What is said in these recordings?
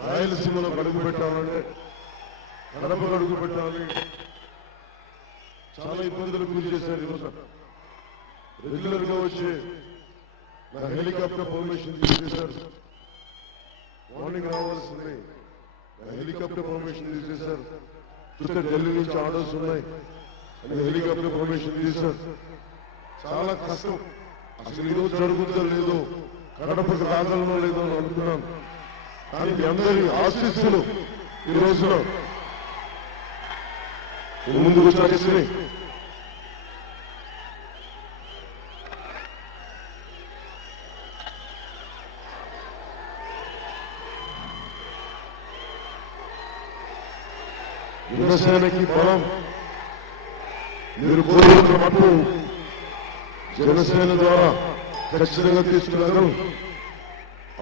రాయలసీమలో అడుగు పెట్టాలంటే కడప అడుగు పెట్టాలి చాలా ఇబ్బందులకు గురి చేశారు. ఈరోజు రెగ్యులర్ గా వచ్చి నా హెలికాప్టర్ పర్మిషన్ తీసేశారు. మార్నింగ్ రావాల్సింది నా హెలికాప్టర్ పర్మిషన్ తీసేశారు. చూస్తే ఢిల్లీ నుంచి ఆర్డర్స్ ఉన్నాయి అని హెలికాప్టర్ పర్మిషన్ తీశారు. చాలా కష్టం. అసలు ఈరోజు జరుగుతుందో లేదో, కడపకు రాగలనో లేదో అని అనుకున్నాను. కానీ మీ అందరి ఆశీస్సులు ఈ రోజున ముందుకు వచ్చేసి జనసేనకి బలం మీరు కోరుకున్న మట్టు జనసేన ద్వారా ఖచ్చితంగా తీసుకురాగలం.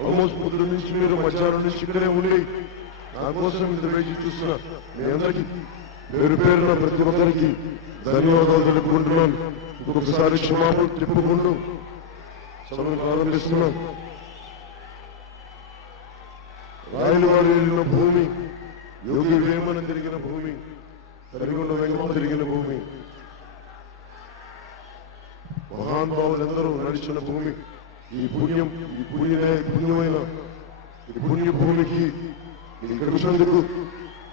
ఆల్మోస్ట్ పొద్దు నుంచి మీరు మధ్యాహ్నం నుంచి ఇక్కడే ఉండి నా కోసం ఇంత వేచి చూస్తున్నా మీ అందరికీ పేరు పేరున ప్రతి ఒక్కరికి ధన్యవాదాలు తెలుపుకుంటున్నాను. ఇంకొకసారి క్షమాపణ చెప్పుకుంటూ సభను ప్రారంభిస్తున్నాం. రాయలవాడి వెళ్ళిన భూమి, యోగి వేమన తిరిగిన భూమి, కరిగొండ వెంకమ్మ తిరిగిన భూమి, మహానుభావులందరూ నడిచిన భూమి. ఈ పుణ్యమైన ఈ పుణ్య భూమికి ఇక్కడ వచ్చినందుకు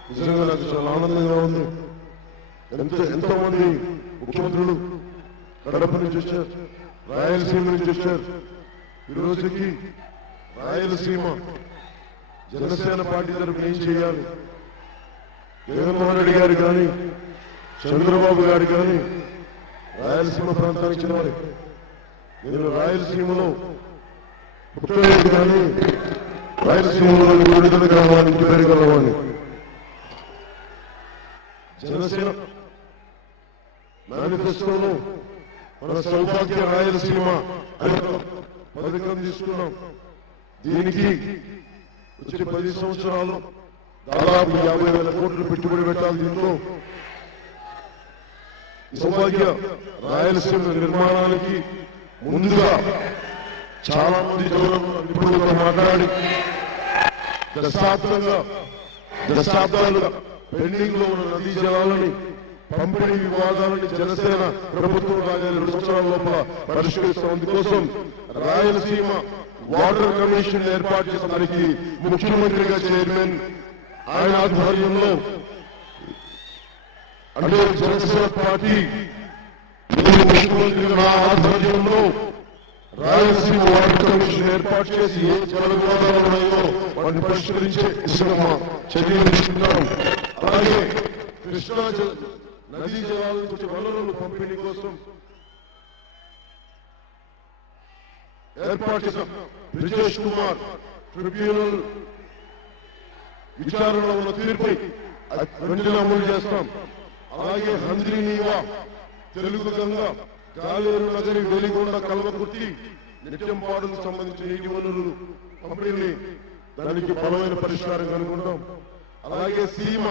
నిజంగా నాకు చాలా ఆనందంగా ఉంది. ఎంతో మంది ముఖ్యమంత్రులు కడప నుంచి వచ్చారు, రాయలసీమ నుంచి వచ్చారు. ఈ రోజుకి రాయలసీమ జనసేన పార్టీ తరఫున ఏం చేయాలి, జగన్మోహన్ రెడ్డి గారు కానీ చంద్రబాబు గారు కానీ రాయలసీమ ప్రాంతానికి చెందాలి. నేను రాయలసీమలో పుట్టలేదు కానీ రాయలసీమలో విడుదల గ్రామాన్ని పెరగలవాణి. జనసేన మేనిఫెస్టోలో మన సౌభాగ్య రాయలసీమ అనే పథకం తీసుకున్నాం. దీనికి వచ్చే 10 సంవత్సరాలు దాదాపు 50,000 కోట్లు పెట్టుబడి పెట్టాలి. దీంట్లో సౌభాగ్య రాయలసీమ నిర్మాణానికి ముందుగా చాలా మంది నిపుణులతో మాట్లాడి దశాబ్దాలుగా పెండింగ్ లో ఉన్న నదీ జలాలని పంపిణీ వివాదాలని జనసేన ప్రభుత్వం రాగానే 2 సంవత్సరాల లోపల పరిష్కరిస్తాం. అందుకోసం రాయలసీమ వాటర్ కమిషన్ ఏర్పాటు చేసడానికి ముఖ్యమంత్రిగా చైర్మన్ ఆయన ఆధ్వర్యంలో, అంటే జనసేన పార్టీ ముఖ్యమంత్రి నా ఆధ్వర్యంలో రాయలసీమ వాటర్ కమిషన్ ఏర్పాటు చేసి ఏ జల వివాదాలు ఉన్నాయో వాటిని పరిష్కరించే దిశగా చర్యలు తీసుకుంటాం. అలాగే కృష్ణా నదీ జలాల నుంచి వనరులు పంపిణీ కోసం ఏర్పాటు చేసిన బ్రిజేష్ కుమార్ ట్రిబ్యునల్ విచారణలో ఉన్న తీర్పుని వెంటనే అమలు చేస్తాం. అలాగే హంద్రీ నీవా, తెలుగు గంగ, గాలేరు నగరి, వెలిగొండ, కల్వకుర్తి, నిత్యంపాడుకు సంబంధించిన నీటి వనరులు పంపిణీ దానికి బలమైన పరిష్కారం కనుగొంటాం. అలాగే సీమ